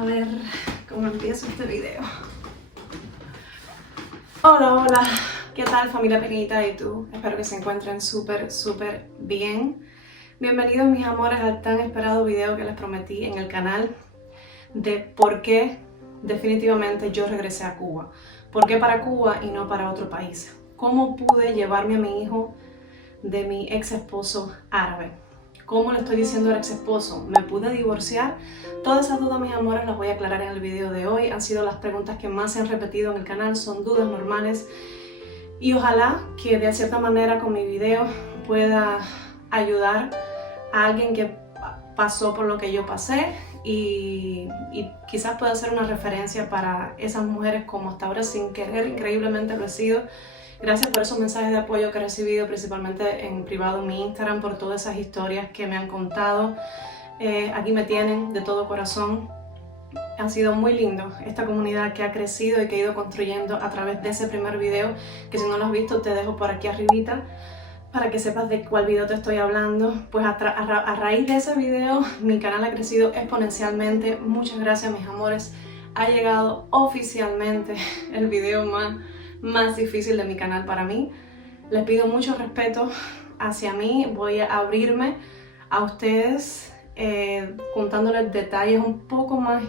A ver cómo empiezo este video. Hola, ¿qué tal familia pequeñita de YouTube? Espero que se encuentren súper bien. Bienvenidos mis amores al tan esperado video que les prometí en el canal de por qué definitivamente yo regresé a Cuba. ¿Por qué para Cuba y no para otro país? ¿Cómo pude llevarme a mi hijo de mi ex esposo árabe? ¿Cómo le estoy diciendo al ex esposo? ¿Me pude divorciar? Todas esas dudas, mis amores, las voy a aclarar en el video de hoy. Han sido las preguntas que más se han repetido en el canal, son dudas normales. Y ojalá que de cierta manera con mi video pueda ayudar a alguien que pasó por lo que yo pasé y quizás pueda ser una referencia para esas mujeres como hasta ahora sin querer, increíblemente lo he sido. Gracias por esos mensajes de apoyo que he recibido, principalmente en privado en mi Instagram, por todas esas historias que me han contado. Aquí me tienen de todo corazón. Ha sido muy lindo esta comunidad que ha crecido y que he ido construyendo a través de ese primer video, que si no lo has visto te dejo por aquí arribita para que sepas de cuál video te estoy hablando. Pues a raíz de ese video mi canal ha crecido exponencialmente. Muchas gracias mis amores. Ha llegado oficialmente el video más difícil de mi canal para mí. Les pido mucho respeto hacia mí. Voy a abrirme a ustedes contándoles detalles un poco más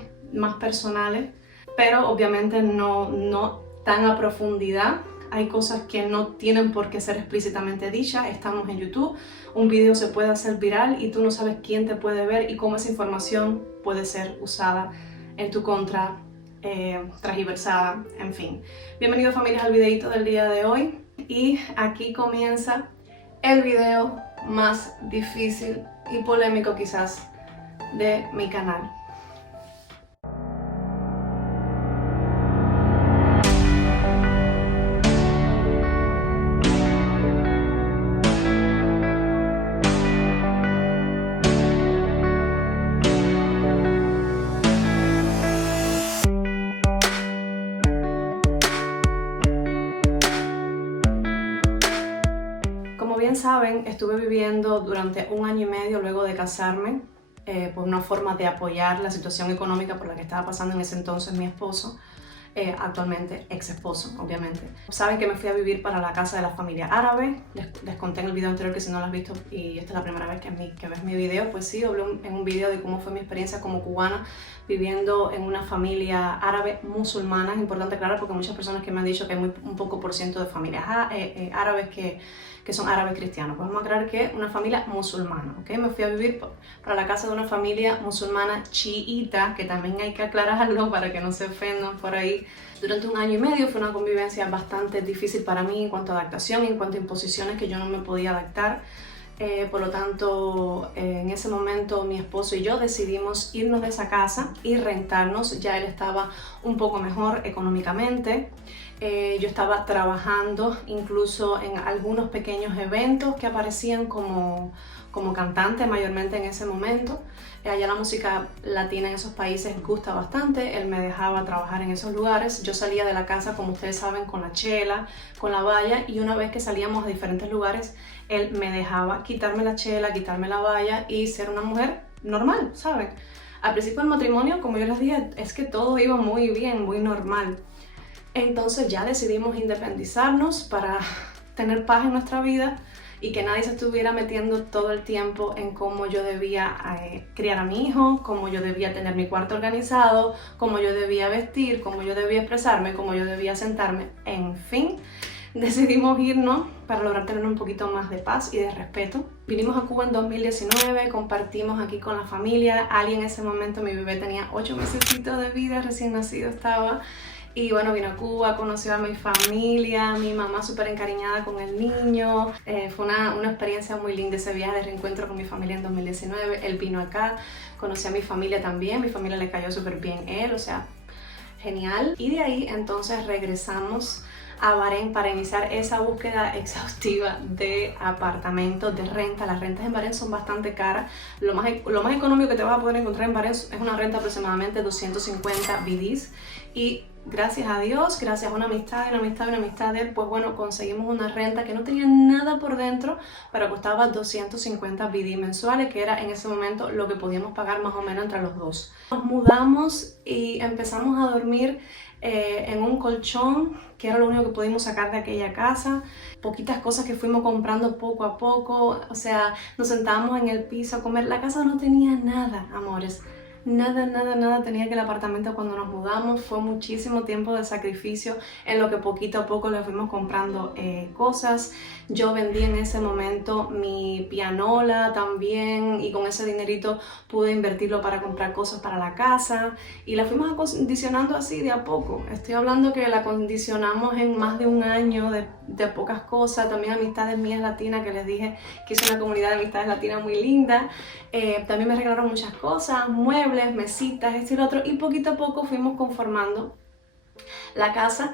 personales, pero obviamente no tan a profundidad. Hay cosas que no tienen por qué ser explícitamente dichas. Estamos en YouTube, un video se puede hacer viral y tú no sabes quién te puede ver y cómo esa información puede ser usada en tu contra, transversada, en fin. Bienvenidos familias al videito del día de hoy y aquí comienza el video más difícil y polémico quizás de mi canal. Como bien saben, estuve viviendo durante 1 año y medio luego de casarme por una forma de apoyar la situación económica por la que estaba pasando en ese entonces mi esposo, actualmente ex esposo, obviamente. Saben que me fui a vivir para la casa de la familia árabe. Les conté en el video anterior que si no lo has visto y esta es la primera vez que ves mi video, pues sí, hablé en un video de cómo fue mi experiencia como cubana viviendo en una familia árabe musulmana. Es importante aclarar porque muchas personas que me han dicho que hay un poco por ciento de familias árabes que son árabes cristianos. Pues vamos a aclarar que una familia musulmana, ¿ok? Me fui a vivir para la casa de una familia musulmana chiita, que también hay que aclararlo para que no se ofendan por ahí. Durante 1 año y medio fue una convivencia bastante difícil para mí en cuanto a adaptación, en cuanto a imposiciones que yo no me podía adaptar. Por lo tanto, en ese momento mi esposo y yo decidimos irnos de esa casa y rentarnos. Ya él estaba un poco mejor económicamente. Yo estaba trabajando incluso en algunos pequeños eventos que aparecían como cantante mayormente en ese momento. Allá la música latina en esos países gusta bastante. Él me dejaba trabajar en esos lugares. Yo salía de la casa, como ustedes saben, con la chela, con la valla, y una vez que salíamos a diferentes lugares, él me dejaba quitarme la chela, quitarme la valla y ser una mujer normal, ¿saben? Al principio del matrimonio, como yo les dije, es que todo iba muy bien, muy normal. Entonces ya decidimos independizarnos para tener paz en nuestra vida y que nadie se estuviera metiendo todo el tiempo en cómo yo debía criar a mi hijo, cómo yo debía tener mi cuarto organizado, cómo yo debía vestir, cómo yo debía expresarme, cómo yo debía sentarme, en fin. Decidimos irnos para lograr tener un poquito más de paz y de respeto. Vinimos a Cuba en 2019, compartimos aquí con la familia. Ali en ese momento, mi bebé tenía 8 mesecitos de vida, recién nacido estaba. Y bueno, vino a Cuba, conoció a mi familia, mi mamá súper encariñada con el niño. Fue una experiencia muy linda ese viaje de reencuentro con mi familia en 2019. Él vino acá, conocí a mi familia también, mi familia le cayó súper bien él, o sea, genial. Y de ahí entonces regresamos a Bahrein para iniciar esa búsqueda exhaustiva de apartamentos, de renta. Las rentas en Bahrein son bastante caras. Lo más económico que te vas a poder encontrar en Bahrein es una renta aproximadamente 250 BDs y gracias a Dios, gracias a una amistad, una amistad de él, pues bueno, conseguimos una renta que no tenía nada por dentro, pero costaba 250 BD mensuales, que era en ese momento lo que podíamos pagar más o menos entre los dos. Nos mudamos y empezamos a dormir en un colchón, que era lo único que pudimos sacar de aquella casa. Poquitas cosas que fuimos comprando poco a poco, o sea, nos sentábamos en el piso a comer. La casa no tenía nada, amores. Nada, nada, nada tenía que el apartamento cuando nos mudamos. Fue muchísimo tiempo de sacrificio en lo que poquito a poco le fuimos comprando cosas. Yo vendí en ese momento mi pianola también y con ese dinerito pude invertirlo para comprar cosas para la casa y la fuimos acondicionando así de a poco. Estoy hablando que la acondicionamos en más de un año de pocas cosas. También amistades mías latinas, que les dije que hice una comunidad de amistades latinas muy linda. También me regalaron muchas cosas, muebles, mesitas, esto y lo otro, y poquito a poco fuimos conformando la casa.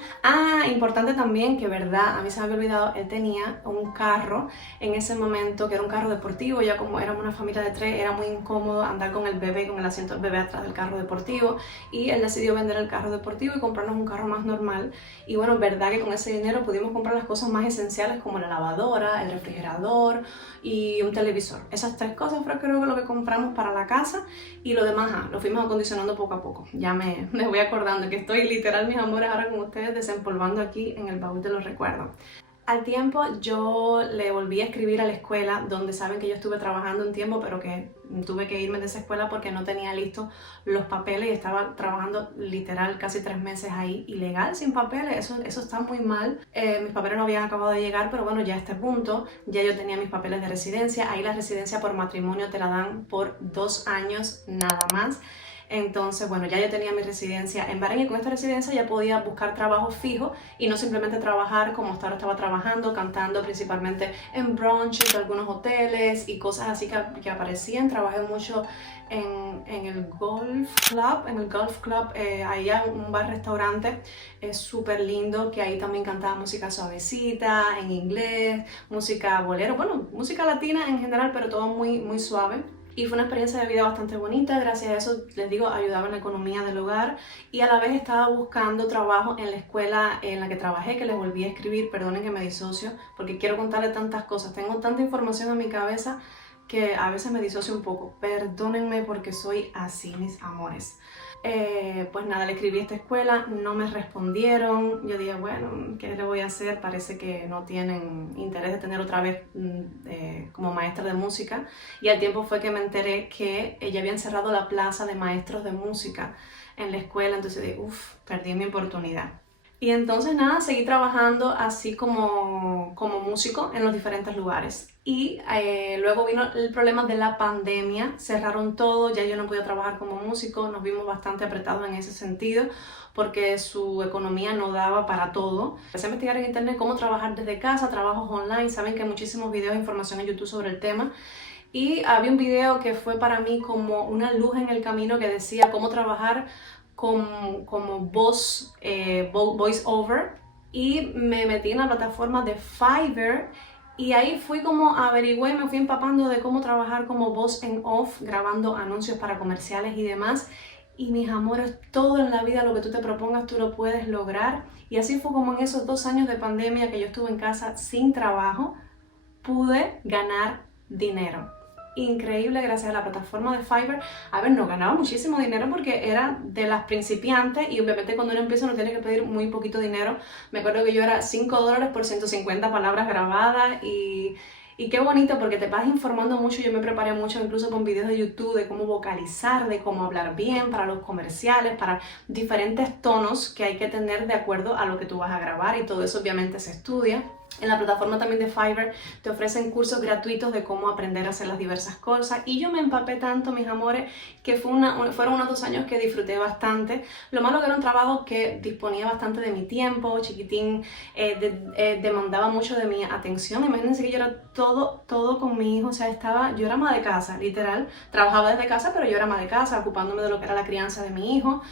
Importante también que, verdad, a mí se me había olvidado, él tenía un carro en ese momento que era un carro deportivo. Ya como éramos una familia de 3, era muy incómodo andar con el bebé, con el asiento del bebé atrás del carro deportivo, y él decidió vender el carro deportivo y comprarnos un carro más normal. Y bueno, verdad que con ese dinero pudimos comprar las cosas más esenciales como la lavadora, el refrigerador y un televisor. Esas 3 cosas fue creo que lo que compramos para la casa, y lo demás lo fuimos acondicionando poco a poco. Ya me voy acordando que estoy literal, mis amores, ahora con ustedes desempolvando aquí en el baúl de los recuerdos. Al tiempo yo le volví a escribir a la escuela, donde saben que yo estuve trabajando un tiempo, pero que tuve que irme de esa escuela porque no tenía listos los papeles y estaba trabajando literal casi 3 meses ahí, ilegal, sin papeles. Eso está muy mal. Mis papeles no habían acabado de llegar, pero bueno, ya a este punto ya yo tenía mis papeles de residencia. Ahí la residencia por matrimonio te la dan por 2 años nada más. Entonces, bueno, ya yo tenía mi residencia en Bahrein, y con esta residencia ya podía buscar trabajo fijo y no simplemente trabajar como hasta ahora estaba trabajando, cantando principalmente en brunches de algunos hoteles y cosas así que aparecían. Trabajé mucho en el Golf Club, ahí hay un bar-restaurante súper lindo, que ahí también cantaba música suavecita, en inglés, música bolero, bueno, música latina en general, pero todo muy, muy suave. Y fue una experiencia de vida bastante bonita. Gracias a eso, les digo, ayudaba en la economía del hogar, y a la vez estaba buscando trabajo en la escuela en la que trabajé, que les volví a escribir. Perdonen que me disocio porque quiero contarles tantas cosas, tengo tanta información en mi cabeza que a veces me disocio un poco. Perdónenme porque soy así, mis amores. Pues nada, le escribí a esta escuela, no me respondieron. Yo dije, bueno, ¿qué le voy a hacer? Parece que no tienen interés de tener otra vez como maestra de música. Y al tiempo fue que me enteré que ya habían cerrado la plaza de maestros de música en la escuela. Entonces dije, perdí mi oportunidad. Y entonces nada, seguí trabajando así como músico en los diferentes lugares. Y luego vino el problema de la pandemia, cerraron todo, ya yo no podía trabajar como músico, nos vimos bastante apretados en ese sentido porque su economía no daba para todo. Empecé a investigar en internet cómo trabajar desde casa, trabajos online. Saben que hay muchísimos videos e información en YouTube sobre el tema. Y había un video que fue para mí como una luz en el camino, que decía cómo trabajar como voz, voice over, y me metí en la plataforma de Fiverr y ahí fui como averigüé, me fui empapando de cómo trabajar como voz en off, grabando anuncios para comerciales y demás. Y mis amores, todo en la vida, lo que tú te propongas, tú lo puedes lograr. Y así fue como en esos 2 años de pandemia que yo estuve en casa sin trabajo, pude ganar dinero. Increíble, gracias a la plataforma de Fiverr. A ver, no ganaba muchísimo dinero porque era de las principiantes, y obviamente cuando uno empieza no tiene que pedir muy poquito dinero. Me acuerdo que yo era $5 por 150 palabras grabadas, y qué bonito porque te vas informando mucho. Yo me preparé mucho incluso con videos de YouTube de cómo vocalizar, de cómo hablar bien para los comerciales, para diferentes tonos que hay que tener de acuerdo a lo que tú vas a grabar, y todo eso obviamente se estudia. En la plataforma también de Fiverr te ofrecen cursos gratuitos de cómo aprender a hacer las diversas cosas, y yo me empapé tanto, mis amores, que fueron unos 2 años que disfruté bastante. Lo malo que era un trabajo que disponía bastante de mi tiempo, chiquitín, demandaba mucho de mi atención. Imagínense que yo era todo con mi hijo, o sea, yo era ama de casa, literal. Trabajaba desde casa, pero yo era ama de casa, ocupándome de lo que era la crianza de mi hijo.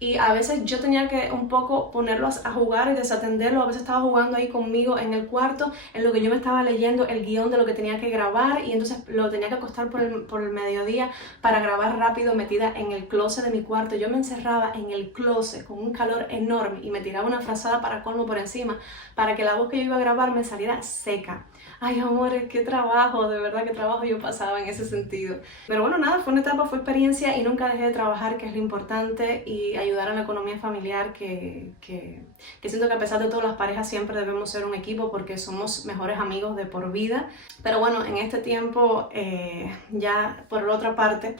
y a veces yo tenía que un poco ponerlo a jugar y desatenderlo. A veces estaba jugando ahí conmigo en el cuarto, en lo que yo me estaba leyendo el guión de lo que tenía que grabar, y entonces lo tenía que acostar por el mediodía para grabar rápido metida en el closet de mi cuarto. Yo me encerraba en el closet con un calor enorme y me tiraba una frazada para colmo por encima para que la voz que yo iba a grabar me saliera seca. Ay, amores, qué trabajo, de verdad qué trabajo yo pasaba en ese sentido. Pero bueno, nada, fue una etapa, fue experiencia, y nunca dejé de trabajar, que es lo importante, y ayudar a la economía familiar, que siento que a pesar de todo las parejas siempre debemos ser un equipo porque somos mejores amigos de por vida. Pero bueno, en este tiempo, ya por la otra parte,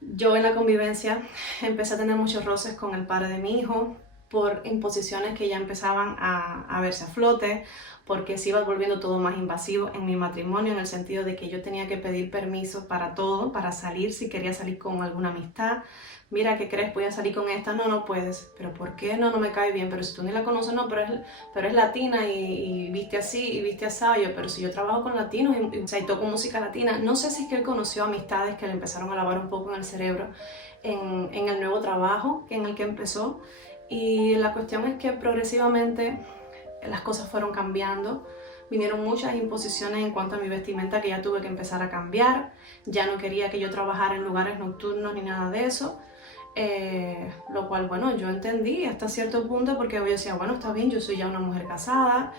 yo en la convivencia empecé a tener muchos roces con el padre de mi hijo por imposiciones que ya empezaban a verse a flote, porque se iba volviendo todo más invasivo en mi matrimonio, en el sentido de que yo tenía que pedir permiso para todo, para salir, si quería salir con alguna amistad. Mira, ¿qué crees? Voy a salir con esta. No, no puedes. ¿Pero por qué? No, no me cae bien. Pero si tú ni la conoces, no, pero es latina y viste así y viste así. Yo, pero si yo trabajo con latinos y toco música latina. No sé si es que él conoció amistades que le empezaron a lavar un poco en el cerebro en el nuevo trabajo en el que empezó. Y la cuestión es que progresivamente las cosas fueron cambiando. Vinieron muchas imposiciones en cuanto a mi vestimenta que ya tuve que empezar a cambiar. Ya no quería que yo trabajara en lugares nocturnos ni nada de eso. Lo cual, bueno, yo entendí hasta cierto punto, porque yo decía, bueno, está bien, yo soy ya una mujer casada,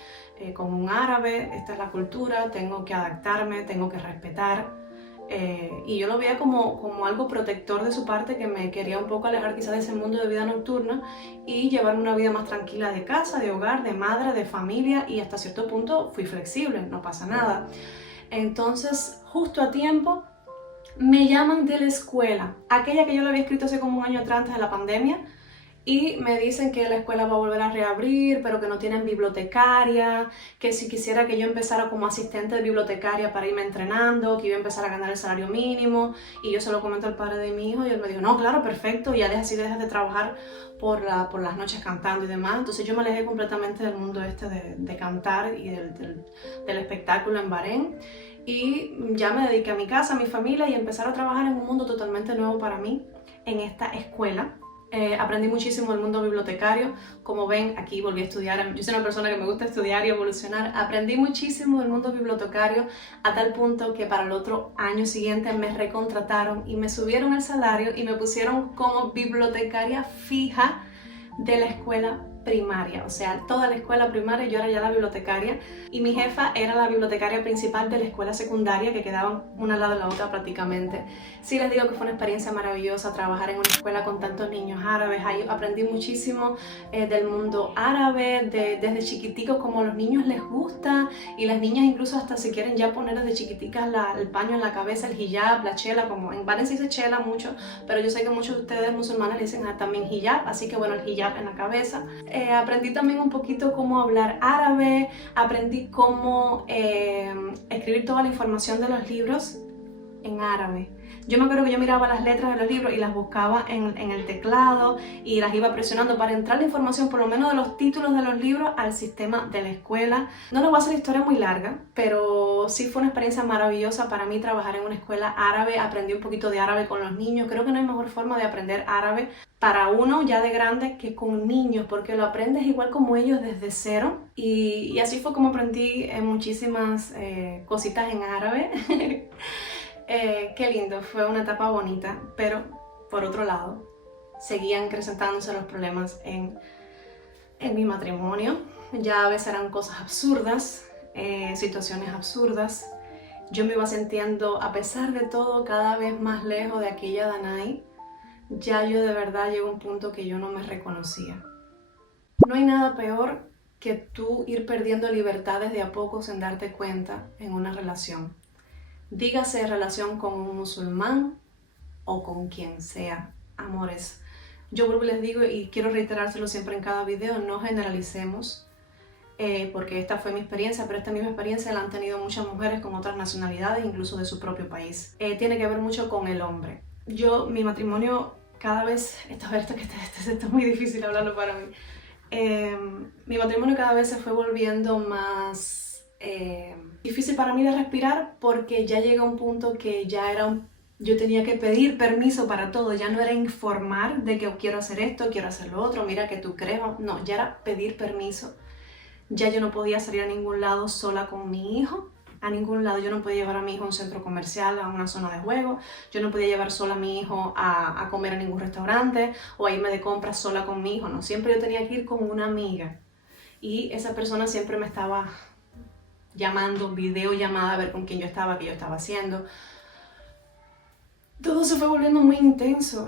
con un árabe, esta es la cultura, tengo que adaptarme, tengo que respetar. Y yo lo veía como algo protector de su parte, que me quería un poco alejar quizás de ese mundo de vida nocturna y llevarme una vida más tranquila de casa, de hogar, de madre, de familia, y hasta cierto punto fui flexible, no pasa nada. Entonces, justo a tiempo, me llaman de la escuela, aquella que yo le había escrito hace como un año atrás, antes de la pandemia, y me dicen que la escuela va a volver a reabrir, pero que no tienen bibliotecaria, que si quisiera que yo empezara como asistente de bibliotecaria para irme entrenando, que iba a empezar a ganar el salario mínimo. Y yo se lo comento al padre de mi hijo y él me dijo, no, claro, perfecto, ya así dejas de trabajar por las noches cantando y demás. Entonces yo me alejé completamente del mundo este de cantar y del espectáculo en Bahrein. Y ya me dediqué a mi casa, a mi familia, y empezar a trabajar en un mundo totalmente nuevo para mí, en esta escuela. Aprendí muchísimo del mundo bibliotecario. Como ven, aquí volví a estudiar. Yo soy una persona que me gusta estudiar y evolucionar. Aprendí muchísimo del mundo bibliotecario, a tal punto que para el otro año siguiente me recontrataron y me subieron el salario y me pusieron como bibliotecaria fija de la escuela primaria. O sea, toda la escuela primaria yo era ya la bibliotecaria, y mi jefa era la bibliotecaria principal de la escuela secundaria, que quedaban una al lado de la otra prácticamente. Sí, les digo que fue una experiencia maravillosa trabajar en una escuela con tantos niños árabes. Ahí aprendí muchísimo del mundo árabe, desde chiquiticos, como a los niños les gusta, y las niñas incluso hasta se quieren ya poner desde chiquiticas el paño en la cabeza, el hijab, la chela, como en Valencia se chela mucho, pero yo sé que muchos de ustedes musulmanes le dicen también hijab, así que bueno, el hijab en la cabeza. Aprendí también un poquito cómo hablar árabe, aprendí cómo escribir toda la información de los libros en árabe. Yo me acuerdo que yo miraba las letras de los libros y las buscaba en el teclado y las iba presionando para entrar la información, por lo menos de los títulos de los libros, al sistema de la escuela. No les voy a hacer la historia muy larga, pero sí fue una experiencia maravillosa para mí trabajar en una escuela árabe. Aprendí un poquito de árabe con los niños. Creo que no hay mejor forma de aprender árabe para uno ya de grande que con niños, porque lo aprendes igual como ellos desde cero. Y así fue como aprendí muchísimas cositas en árabe. Qué lindo, fue una etapa bonita, pero por otro lado, seguían acrecentándose los problemas en mi matrimonio. Ya a veces eran cosas absurdas, situaciones absurdas. Yo me iba sintiendo, a pesar de todo, cada vez más lejos de aquella Danai. Ya yo de verdad llego a un punto que yo no me reconocía. No hay nada peor que tú ir perdiendo libertades de a poco sin darte cuenta en una relación. Dígase relación con un musulmán o con quien sea, amores. Yo vuelvo y les digo, y quiero reiterárselo siempre en cada video, no generalicemos, porque esta fue mi experiencia, pero esta misma experiencia la han tenido muchas mujeres con otras nacionalidades, incluso de su propio país. Tiene que ver mucho con el hombre. Mi matrimonio cada vez, esto es muy difícil hablarlo para mí, mi matrimonio cada vez se fue volviendo más difícil para mí de respirar, porque ya llega un punto que ya era Yo tenía que pedir permiso para todo, ya no era informar de que quiero hacer esto, quiero hacer lo otro, mira que tú crees, no, ya era pedir permiso. Ya yo no podía salir a ningún lado sola con mi hijo, a ningún lado. Yo no podía llevar a mi hijo a un centro comercial, a una zona de juego, yo no podía llevar sola a mi hijo a comer a ningún restaurante o a irme de compras sola con mi hijo, no, siempre yo tenía que ir con una amiga y esa persona siempre me estaba llamando, videollamada, a ver con quién yo estaba, qué yo estaba haciendo. Todo se fue volviendo muy intenso.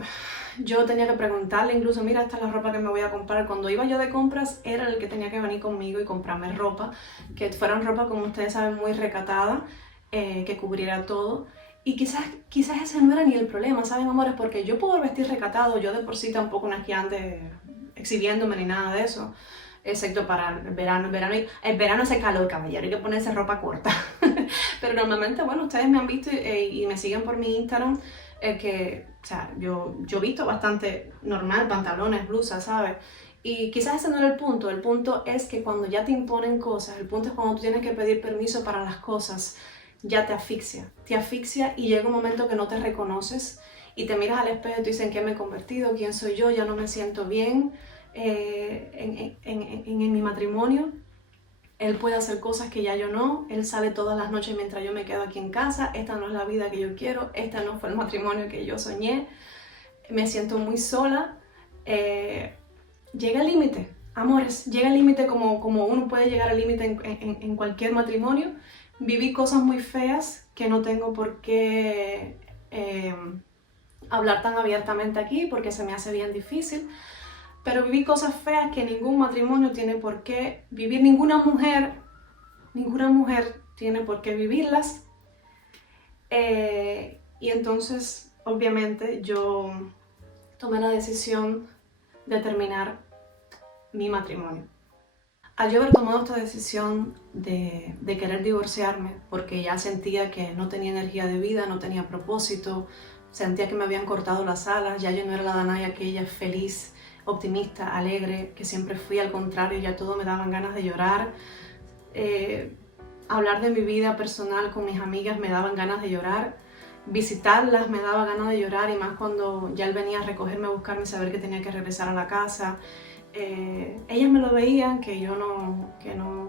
Yo tenía que preguntarle incluso, mira, esta es la ropa que me voy a comprar. Cuando iba yo de compras, era el que tenía que venir conmigo y comprarme ropa, que fuera ropa, como ustedes saben, muy recatada, que cubriera todo. Y quizás ese no era ni el problema, ¿saben, amores? Porque yo puedo vestir recatado, yo de por sí tampoco no es que ande exhibiéndome ni nada de eso, excepto para el verano. El verano hace calor, caballero, hay que ponerse ropa corta. Pero normalmente, bueno, ustedes me han visto y me siguen por mi Instagram, que, o sea, yo visto bastante normal, pantalones, blusas, ¿sabes? Y quizás ese no era el punto es que cuando ya te imponen cosas, el punto es cuando tú tienes que pedir permiso para las cosas, ya te asfixia y llega un momento que no te reconoces y te miras al espejo y tú dices, ¿en qué me he convertido? ¿Quién soy yo? Ya no me siento bien en mi matrimonio. Él puede hacer cosas que ya yo no, él sale todas las noches mientras yo me quedo aquí en casa, esta no es la vida que yo quiero, este no fue el matrimonio que yo soñé, me siento muy sola. Llega el límite, amores, llega el límite como uno puede llegar al límite en cualquier matrimonio. Viví cosas muy feas que no tengo por qué hablar tan abiertamente aquí porque se me hace bien difícil. Pero viví cosas feas que ningún matrimonio tiene por qué vivir, ninguna mujer tiene por qué vivirlas. Y entonces, obviamente, yo tomé la decisión de terminar mi matrimonio. Al yo haber tomado esta decisión de querer divorciarme, porque ya sentía que no tenía energía de vida, no tenía propósito, sentía que me habían cortado las alas, ya yo no era la Danai aquella feliz, optimista, alegre, que siempre fui, al contrario, ya todo me daban ganas de llorar. Hablar de mi vida personal con mis amigas me daban ganas de llorar, visitarlas me daba ganas de llorar, y más cuando ya él venía a recogerme, a buscarme, saber que tenía que regresar a la casa. Ellas me lo veían, que yo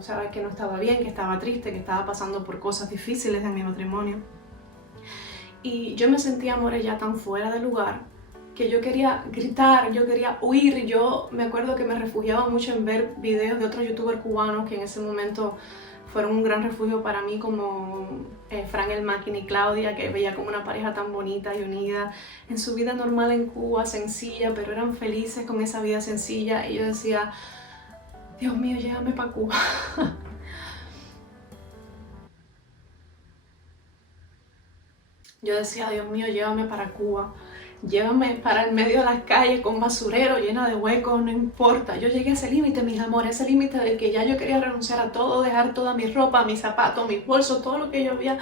sabía que no estaba bien, que estaba triste, que estaba pasando por cosas difíciles en mi matrimonio. Y yo me sentía, amores, ya tan fuera de lugar, que yo quería gritar, yo quería huir. Yo me acuerdo que me refugiaba mucho en ver videos de otros youtubers cubanos que en ese momento fueron un gran refugio para mí, como Frank el Máquina y Claudia, que veía como una pareja tan bonita y unida en su vida normal en Cuba, sencilla, pero eran felices con esa vida sencilla. Y yo decía, Dios mío, llévame para Cuba. Yo decía, Dios mío, llévame para Cuba. Llévame para el medio de las calles con basurero llena de huecos, no importa. Yo llegué a ese límite, mis amores, ese límite de que ya yo quería renunciar a todo, dejar toda mi ropa, mis zapatos, mis bolsos, todo lo que yo había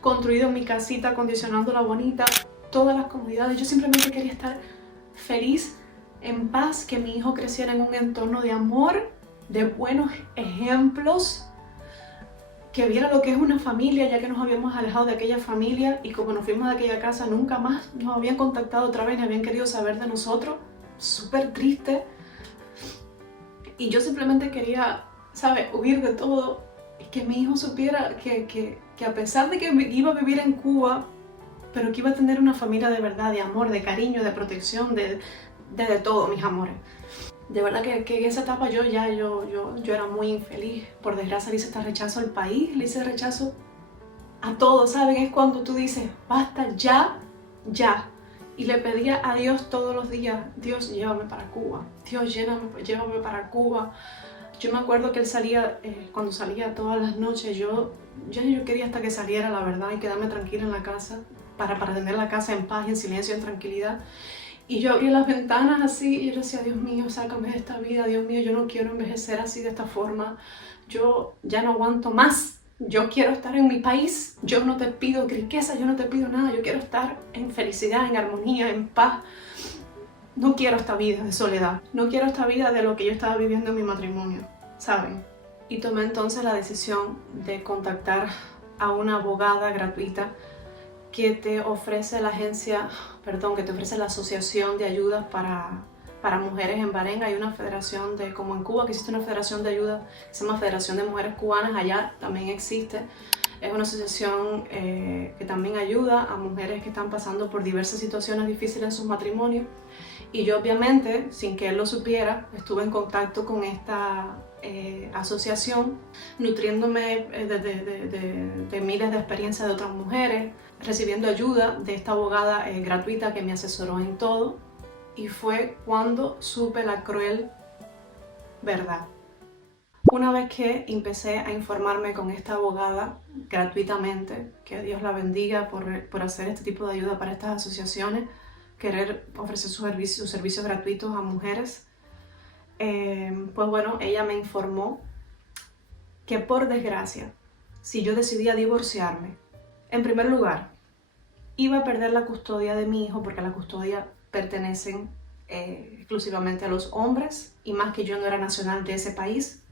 construido en mi casita, acondicionándola bonita, todas las comodidades. Yo simplemente quería estar feliz, en paz, que mi hijo creciera en un entorno de amor, de buenos ejemplos, que viera lo que es una familia, ya que nos habíamos alejado de aquella familia y como nos fuimos de aquella casa nunca más nos habían contactado otra vez ni habían querido saber de nosotros. Súper triste. Y yo simplemente quería, ¿sabes?, huir de todo y que mi hijo supiera que a pesar de que iba a vivir en Cuba, pero que iba a tener una familia de verdad, de amor, de cariño, de protección, de todo, mis amores. De verdad que en esa etapa yo era muy infeliz. Por desgracia le hice este rechazo al país, le hice rechazo a todo, ¿saben? Es cuando tú dices, basta, ya. Y le pedía a Dios todos los días, Dios, llévame para Cuba, Dios, llévame para Cuba. Yo me acuerdo que él salía, cuando salía todas las noches, yo quería hasta que saliera, la verdad, y quedarme tranquila en la casa, para tener la casa en paz, en silencio, en tranquilidad. Y yo abrí las ventanas así y yo decía, Dios mío, sácame de esta vida, Dios mío, yo no quiero envejecer así de esta forma. Yo ya no aguanto más. Yo quiero estar en mi país. Yo no te pido riqueza, yo no te pido nada. Yo quiero estar en felicidad, en armonía, en paz. No quiero esta vida de soledad. No quiero esta vida de lo que yo estaba viviendo en mi matrimonio, ¿saben? Y tomé entonces la decisión de contactar a una abogada gratuita que te ofrece que te ofrece la Asociación de Ayudas para Mujeres en Bahrein. Hay una federación como en Cuba, que existe una federación de ayuda que se llama Federación de Mujeres Cubanas, allá también existe. Es una asociación que también ayuda a mujeres que están pasando por diversas situaciones difíciles en sus matrimonios. Y yo obviamente, sin que él lo supiera, estuve en contacto con esta asociación, nutriéndome de miles de experiencias de otras mujeres, recibiendo ayuda de esta abogada gratuita que me asesoró en todo. Y fue cuando supe la cruel verdad. Una vez que empecé a informarme con esta abogada gratuitamente, que Dios la bendiga por hacer este tipo de ayuda para estas asociaciones, querer ofrecer sus servicios gratuitos a mujeres, pues bueno, ella me informó que por desgracia, si yo decidía divorciarme, en primer lugar, iba a perder la custodia de mi hijo, porque la custodia pertenecen exclusivamente a los hombres, y más que yo no era nacional de ese país.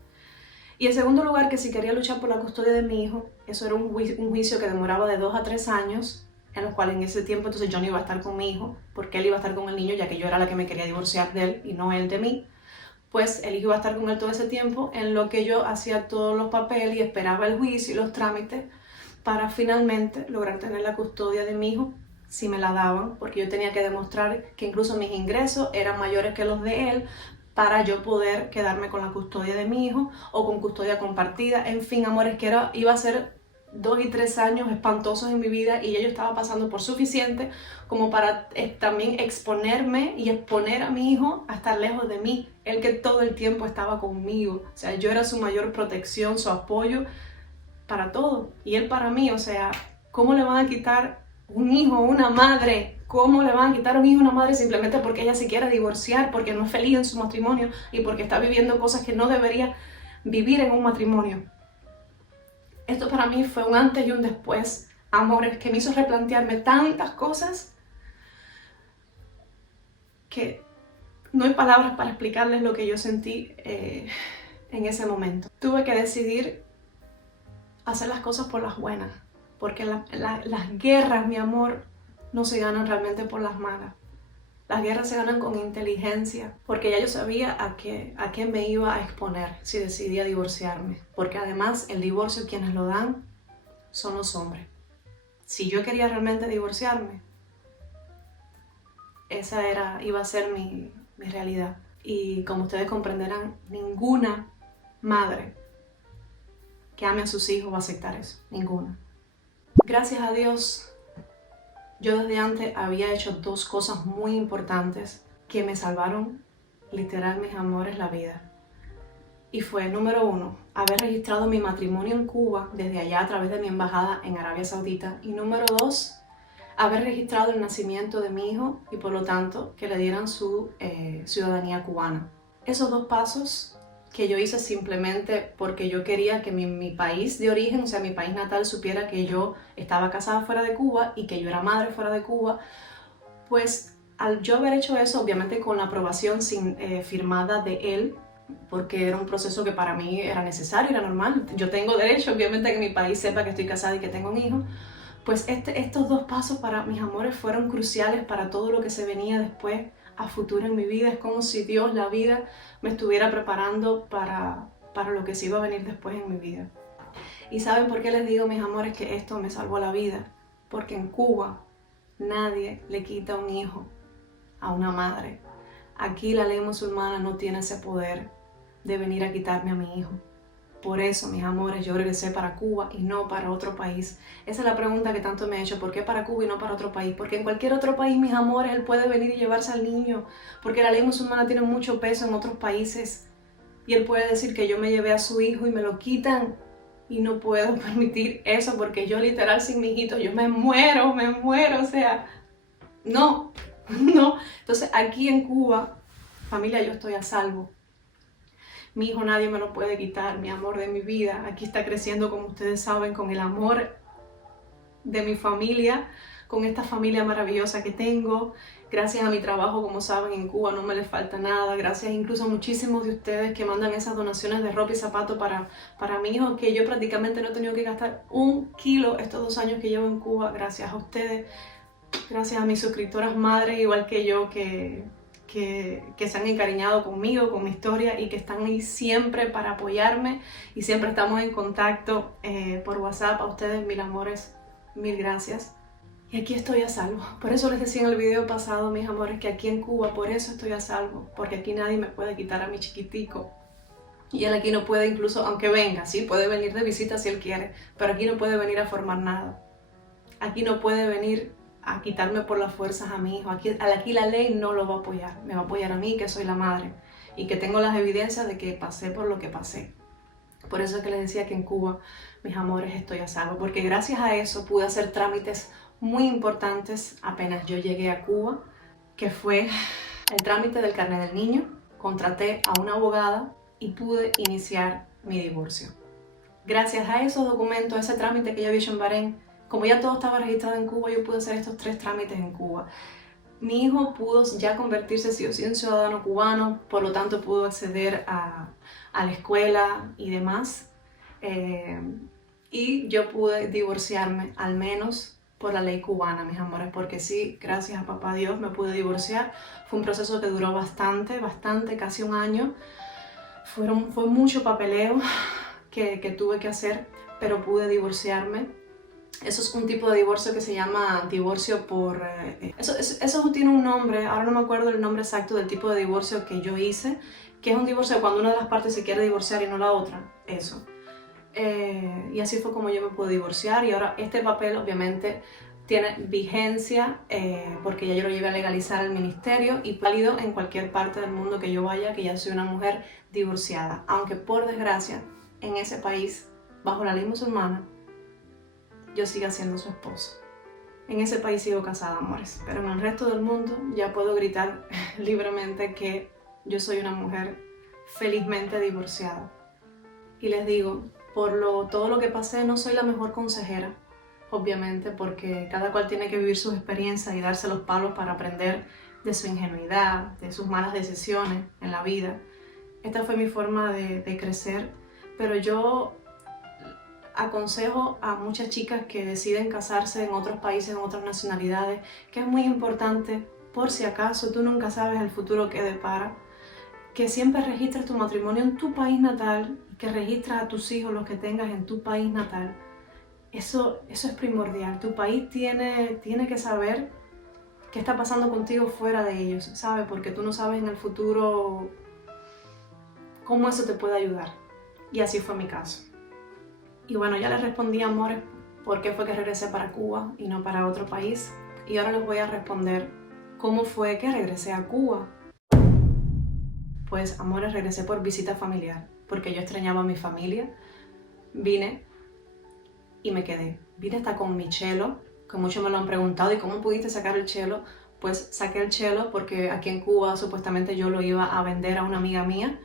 Y en segundo lugar, que si quería luchar por la custodia de mi hijo, eso era un juicio que demoraba de 2 a 3 años, en los cuales en ese tiempo entonces yo no iba a estar con mi hijo, porque él iba a estar con el niño, ya que yo era la que me quería divorciar de él y no él de mí. Pues el hijo iba a estar con él todo ese tiempo, en lo que yo hacía todos los papeles y esperaba el juicio y los trámites para finalmente lograr tener la custodia de mi hijo, si me la daban, porque yo tenía que demostrar que incluso mis ingresos eran mayores que los de él, para yo poder quedarme con la custodia de mi hijo o con custodia compartida. En fin, amores, que iba a ser 2 y 3 años espantosos en mi vida, y ya yo estaba pasando por suficiente como para también exponerme y exponer a mi hijo a estar lejos de mí, él que todo el tiempo estaba conmigo. O sea, yo era su mayor protección, su apoyo para todo, y él para mí. O sea, ¿cómo le van a quitar un hijo a una madre? ¿Cómo le van a quitar un hijo a una madre simplemente porque ella se quiere divorciar, porque no es feliz en su matrimonio y porque está viviendo cosas que no debería vivir en un matrimonio? Esto para mí fue un antes y un después, amores, que me hizo replantearme tantas cosas que no hay palabras para explicarles lo que yo sentí en ese momento. Tuve que decidir hacer las cosas por las buenas, porque las guerras, mi amor, no se ganan realmente por las malas. Las guerras se ganan con inteligencia, porque ya yo sabía a qué me iba a exponer si decidía divorciarme. Porque además el divorcio, quienes lo dan son los hombres. Si yo quería realmente divorciarme, esa iba a ser mi realidad. Y como ustedes comprenderán, ninguna madre que ame a sus hijos va a aceptar eso. Ninguna. Gracias a Dios, yo desde antes había hecho 2 cosas muy importantes que me salvaron, literal, mis amores, la vida. Y fue, número 1, haber registrado mi matrimonio en Cuba desde allá a través de mi embajada en Arabia Saudita. Y número 2, haber registrado el nacimiento de mi hijo y por lo tanto que le dieran su ciudadanía cubana. Esos 2 pasos que yo hice simplemente porque yo quería que mi país de origen, o sea, mi país natal, supiera que yo estaba casada fuera de Cuba y que yo era madre fuera de Cuba. Pues al yo haber hecho eso, obviamente con la aprobación firmada de él, porque era un proceso que para mí era necesario, era normal. Yo tengo derecho, obviamente, a que mi país sepa que estoy casada y que tengo un hijo. Pues estos 2 pasos para mis amores fueron cruciales para todo lo que se venía después a futuro en mi vida. Es como si Dios, la vida, me estuviera preparando para lo que se iba a venir después en mi vida. ¿Y saben por qué les digo, mis amores, que esto me salvó la vida? Porque en Cuba nadie le quita un hijo a una madre. Aquí la ley musulmana no tiene ese poder de venir a quitarme a mi hijo. Por eso, mis amores, yo regresé para Cuba y no para otro país. Esa es la pregunta que tanto me he hecho. ¿Por qué para Cuba y no para otro país? Porque en cualquier otro país, mis amores, él puede venir y llevarse al niño. Porque la ley musulmana tiene mucho peso en otros países. Y él puede decir que yo me llevé a su hijo y me lo quitan. Y no puedo permitir eso porque yo literal sin mi hijito, yo me muero. O sea, no. Entonces aquí en Cuba, familia, yo estoy a salvo. Mi hijo nadie me lo puede quitar, mi amor de mi vida. Aquí está creciendo, como ustedes saben, con el amor de mi familia, con esta familia maravillosa que tengo. Gracias a mi trabajo, como saben, en Cuba no me les falta nada. Gracias incluso a muchísimos de ustedes que mandan esas donaciones de ropa y zapatos para mi hijo, que yo prácticamente no he tenido que gastar 1 kilo estos 2 años que llevo en Cuba. Gracias a ustedes. Gracias a mis suscriptoras madres, igual que yo, que se han encariñado conmigo, con mi historia y que están ahí siempre para apoyarme y siempre estamos en contacto por WhatsApp. A ustedes, mil amores, mil gracias. Y aquí estoy a salvo. Por eso les decía en el video pasado, mis amores, que aquí en Cuba, por eso estoy a salvo. Porque aquí nadie me puede quitar a mi chiquitico. Y él aquí no puede, incluso, aunque venga, sí, puede venir de visita si él quiere, pero aquí no puede venir a formar nada. Aquí no puede venir a quitarme por las fuerzas a mi hijo. Aquí la ley no lo va a apoyar. Me va a apoyar a mí, que soy la madre. Y que tengo las evidencias de que pasé por lo que pasé. Por eso es que les decía que en Cuba, mis amores, estoy a salvo. Porque gracias a eso pude hacer trámites muy importantes apenas yo llegué a Cuba, que fue el trámite del carnet del niño. Contraté a una abogada y pude iniciar mi divorcio. Gracias a esos documentos, a ese trámite que yo había hecho en Bahrein, como ya todo estaba registrado en Cuba, yo pude hacer estos 3 trámites en Cuba. Mi hijo pudo ya convertirse sí o sí en ciudadano cubano, por lo tanto pudo acceder a la escuela y demás. Y yo pude divorciarme, al menos por la ley cubana, mis amores, porque sí, gracias a papá Dios me pude divorciar. Fue un proceso que duró bastante, casi 1 año. Fue mucho papeleo que tuve que hacer, pero pude divorciarme. Eso es un tipo de divorcio que se llama divorcio por... Eso tiene un nombre, ahora no me acuerdo el nombre exacto del tipo de divorcio que yo hice, que es un divorcio cuando una de las partes se quiere divorciar y no la otra, eso. Y así fue como yo me pude divorciar, y ahora este papel obviamente tiene vigencia porque ya yo lo llevé a legalizar al ministerio y válido en cualquier parte del mundo que yo vaya, que ya soy una mujer divorciada, aunque por desgracia en ese país, bajo la ley musulmana, yo siga siendo su esposo. En ese país sigo casada, amores, pero en el resto del mundo ya puedo gritar libremente que yo soy una mujer felizmente divorciada. Y les digo, todo lo que pasé, no soy la mejor consejera, obviamente, porque cada cual tiene que vivir sus experiencias y darse los palos para aprender de su ingenuidad, de sus malas decisiones en la vida. Esta fue mi forma de crecer, pero yo aconsejo a muchas chicas que deciden casarse en otros países, en otras nacionalidades, que es muy importante, por si acaso tú nunca sabes el futuro que depara, que siempre registres tu matrimonio en tu país natal, que registres a tus hijos, los que tengas en tu país natal. Eso es primordial. Tu país tiene que saber qué está pasando contigo fuera de ellos, ¿sabes? Porque tú no sabes en el futuro cómo eso te puede ayudar. Y así fue mi caso. Y bueno, ya les respondí, amores, por qué fue que regresé para Cuba y no para otro país. Y ahora les voy a responder cómo fue que regresé a Cuba. Pues, amores, regresé por visita familiar, porque yo extrañaba a mi familia. Vine y me quedé. Vine hasta con mi cello, que muchos me lo han preguntado, ¿y cómo pudiste sacar el cello? Pues saqué el cello porque aquí en Cuba supuestamente yo lo iba a vender a una amiga mía,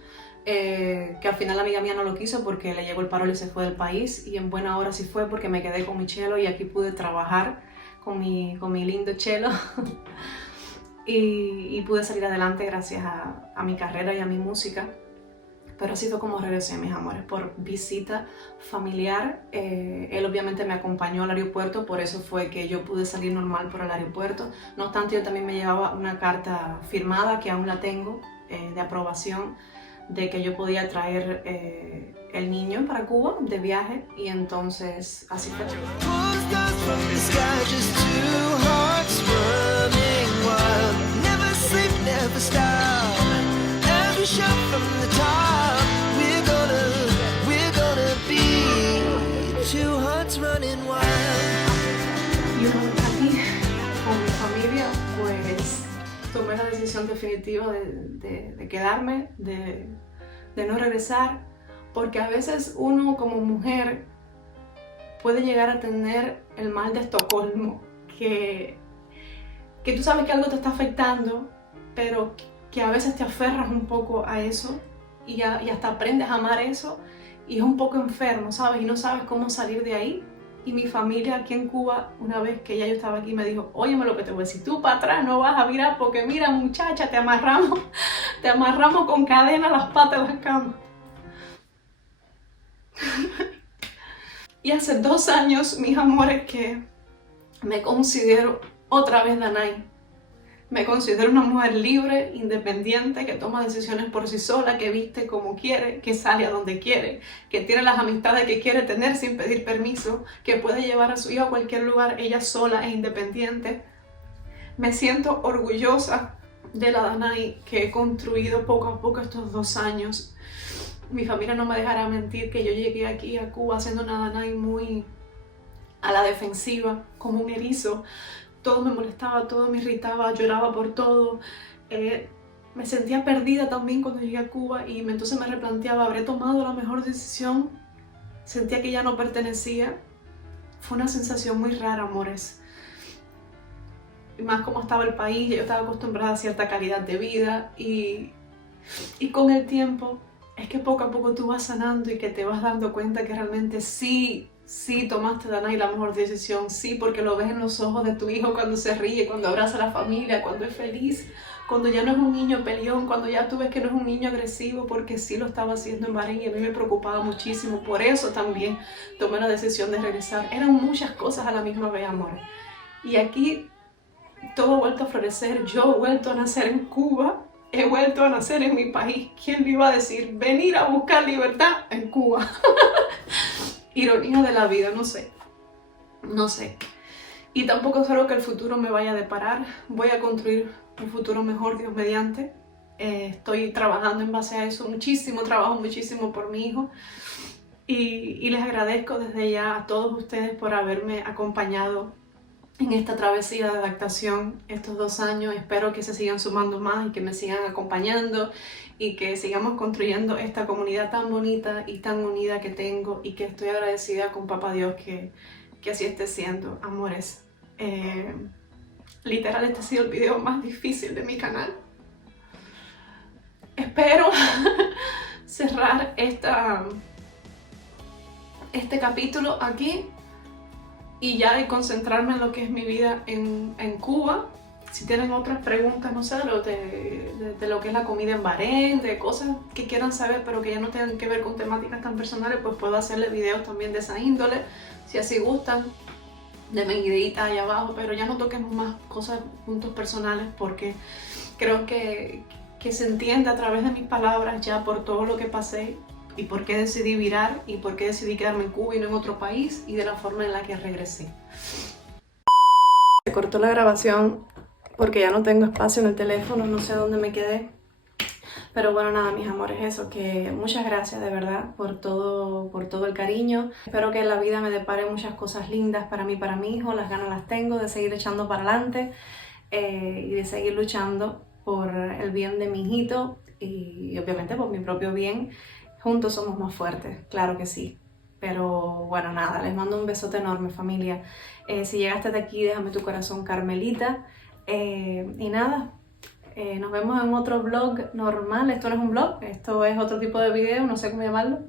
que al final la amiga mía no lo quiso porque le llegó el paro y se fue del país, y en buena hora sí fue porque me quedé con mi cello y aquí pude trabajar con mi lindo cello. Y pude salir adelante gracias a mi carrera y a mi música. Pero así fue como regresé, mis amores, por visita familiar. Él obviamente me acompañó al aeropuerto, por eso fue que yo pude salir normal por el aeropuerto. No obstante, yo también me llevaba una carta firmada, que aún la tengo, de aprobación, de que yo podía traer el niño para Cuba de viaje, y entonces así fue. Y aquí con mi familia pues tomé la decisión definitiva de quedarme, de no regresar, porque a veces uno como mujer puede llegar a tener el mal de Estocolmo, que tú sabes que algo te está afectando, pero que a veces te aferras un poco a eso y hasta aprendes a amar eso, y es un poco enfermo, ¿sabes? Y no sabes cómo salir de ahí. Y mi familia aquí en Cuba, una vez que ya yo estaba aquí, me dijo, óyeme lo que te voy a decir, tú para atrás no vas a virar porque mira muchacha, te amarramos con cadena las patas de las camas. Y hace 2 años, mis amores, que me considero otra vez Danai. Me considero una mujer libre, independiente, que toma decisiones por sí sola, que viste como quiere, que sale a donde quiere, que tiene las amistades que quiere tener sin pedir permiso, que puede llevar a su hijo a cualquier lugar ella sola e independiente. Me siento orgullosa de la Danai que he construido poco a poco estos 2 años. Mi familia no me dejará mentir que yo llegué aquí a Cuba siendo una Danai muy a la defensiva, como un erizo. Todo me molestaba, todo me irritaba, lloraba por todo. Me sentía perdida también cuando llegué a Cuba y entonces me replanteaba, ¿habré tomado la mejor decisión? Sentía que ya no pertenecía. Fue una sensación muy rara, amores. Y más como estaba el país, yo estaba acostumbrada a cierta calidad de vida y con el tiempo es que poco a poco tú vas sanando y que te vas dando cuenta que realmente sí tomaste, Danai, la mejor decisión, sí, porque lo ves en los ojos de tu hijo cuando se ríe, cuando abraza a la familia, cuando es feliz, cuando ya no es un niño peleón, cuando ya tú ves que no es un niño agresivo, porque sí lo estaba haciendo en Bahrein y a mí me preocupaba muchísimo, por eso también tomé la decisión de regresar. Eran muchas cosas a la misma vez, amor. Y aquí todo ha vuelto a florecer, yo he vuelto a nacer en Cuba, he vuelto a nacer en mi país. ¿Quién me iba a decir venir a buscar libertad en Cuba? Ironía de la vida, no sé. Y tampoco creo que el futuro me vaya a deparar. Voy a construir un futuro mejor, Dios mediante. Estoy trabajando en base a eso, trabajo muchísimo por mi hijo. Y les agradezco desde ya a todos ustedes por haberme acompañado en esta travesía de adaptación estos 2 años. Espero que se sigan sumando más y que me sigan acompañando y que sigamos construyendo esta comunidad tan bonita y tan unida que tengo y que estoy agradecida con Papá Dios que así esté siendo, amores. Literal, este ha sido el video más difícil de mi canal. Espero cerrar este capítulo aquí y ya de concentrarme en lo que es mi vida en Cuba. Si tienen otras preguntas, no sé, de lo que es la comida en Bahrein, de cosas que quieran saber pero que ya no tengan que ver con temáticas tan personales, pues puedo hacerles videos también de esa índole, si así gustan. Denme ideitas ahí abajo, pero ya no toquemos más cosas, puntos personales, porque creo que se entiende a través de mis palabras ya por todo lo que pasé y por qué decidí virar y por qué decidí quedarme en Cuba y no en otro país y de la forma en la que regresé. Se cortó la grabación porque ya no tengo espacio en el teléfono, no sé dónde me quedé. Pero bueno, nada, mis amores, eso, que muchas gracias de verdad por todo el cariño. Espero que la vida me depare muchas cosas lindas para mí y para mi hijo. Las ganas las tengo de seguir echando para adelante y de seguir luchando por el bien de mi hijito y obviamente por mi propio bien. Juntos somos más fuertes, claro que sí. Pero bueno, nada, les mando un besote enorme, familia. Si llegaste de aquí, déjame tu corazón, Carmelita. Y nada, nos vemos en otro vlog normal. Esto no es un vlog, esto es otro tipo de video, no sé cómo llamarlo.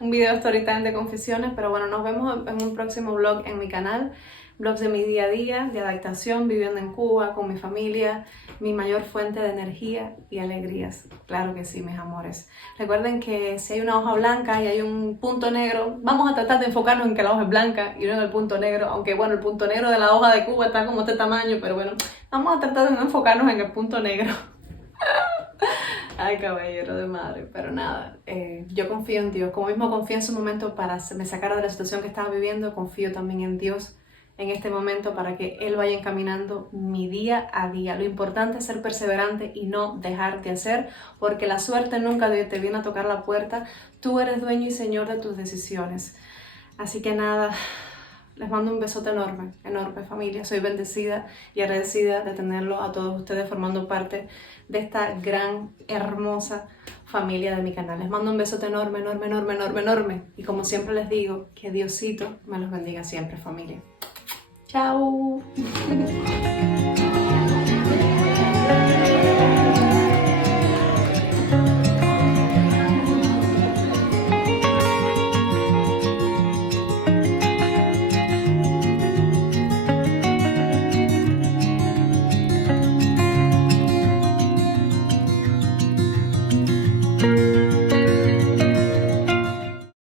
Un video storytime de confesiones, pero bueno, nos vemos en un próximo vlog en mi canal. Vlogs de mi día a día, de adaptación, viviendo en Cuba, con mi familia, mi mayor fuente de energía y alegrías. Claro que sí, mis amores. Recuerden que si hay una hoja blanca y hay un punto negro, vamos a tratar de enfocarnos en que la hoja es blanca y no en el punto negro, aunque bueno, el punto negro de la hoja de Cuba está como este tamaño, pero bueno, vamos a tratar de no enfocarnos en el punto negro. Ay, caballero de madre, pero nada, yo confío en Dios. Como mismo confío en su momento para me sacar de la situación que estaba viviendo, confío también en Dios en este momento para que Él vaya encaminando mi día a día. Lo importante es ser perseverante y no dejar de hacer, porque la suerte nunca te viene a tocar la puerta. Tú eres dueño y señor de tus decisiones. Así que nada, les mando un besote enorme, enorme, familia. Soy bendecida y agradecida de tenerlos a todos ustedes formando parte de esta gran, hermosa familia de mi canal. Les mando un besote enorme, enorme, enorme, enorme, enorme. Y como siempre les digo, que Diosito me los bendiga siempre, familia. Chao.